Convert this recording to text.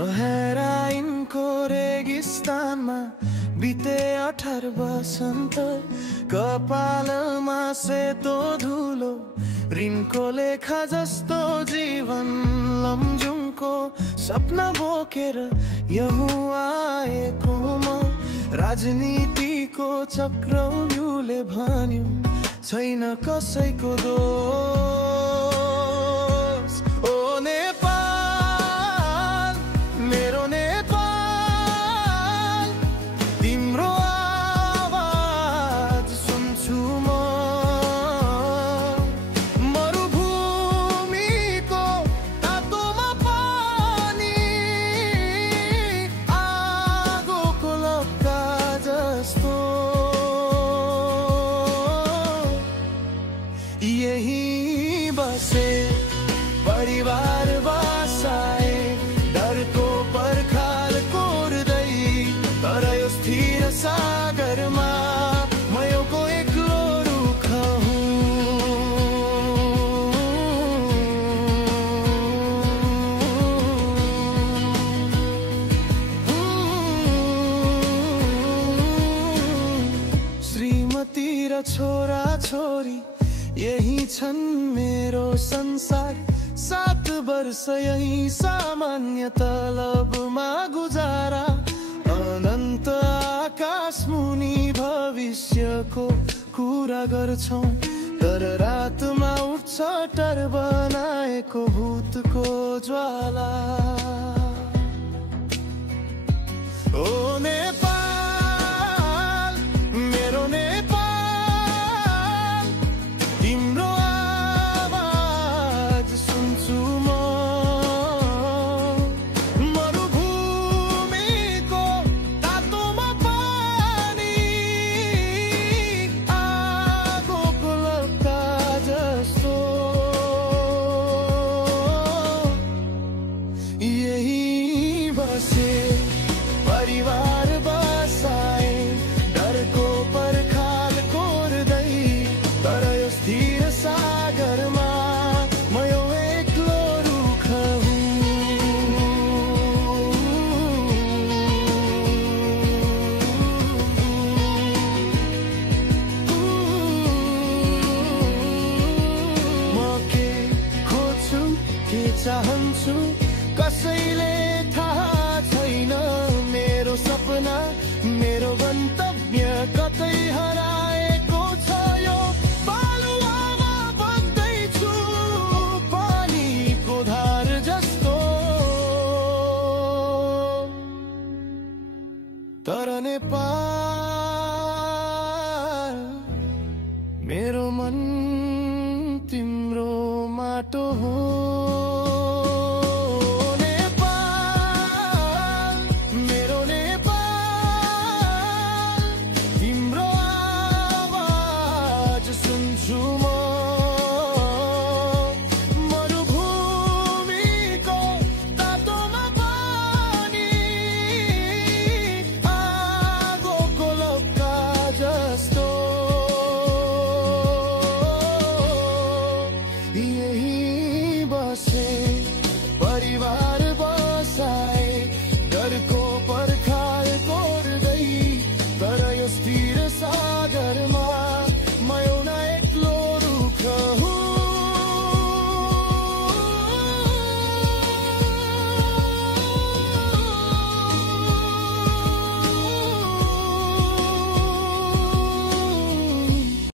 बहराइनको रेगिस्तानमा बिते 18 वसन्त कपालमा सेतो धुलो ऋणको लेखा जस्तो जीवन लमजुङको सपना बोकेर यहाँ आएको म राजनीतिको चक्रव्यूहले भन्यो छैन कसैको दोष ओ नेपाल मेरो नेपाल तिम्रो आवाज सुन्छु म मरुभूमिको तातोमा पानी आगोको लक्का जस्तो यही बसे परिवार बसाए डरको पर्खाल कोर्दै तर यो स्थिर सागरमा म एउटा एक्लो रुख हुँ श्रीमती र छोरा छोरी यही छन् मेरो संसार 7 वर्ष यही सामान्य तलबमा गुजारा अनन्त आकाश मुनि भविष्यको कुरा गर्छौं तर रातमा उठ्छ टर बनाएको भूतको ज्वाला ओ नेपाल मेरो नेपाल तिम्रो आवाज सुन्छु म मरुभूमिको तातोमा पानी आगोको लक्का जस्तो यही बसे परिवार बसाए डरको पर्खाल कोर्दै तर यो स्थिर सागरमा म एउटा एक्लो रुख हुँ म के खोज्छु के चाहन्छु कसैले थाहा छैन मेरो सपना मेरो गन्तव्य कतै हराएको छ यो बालुवामा बग्दैछु पानीको धार जस्तो तर नेपाल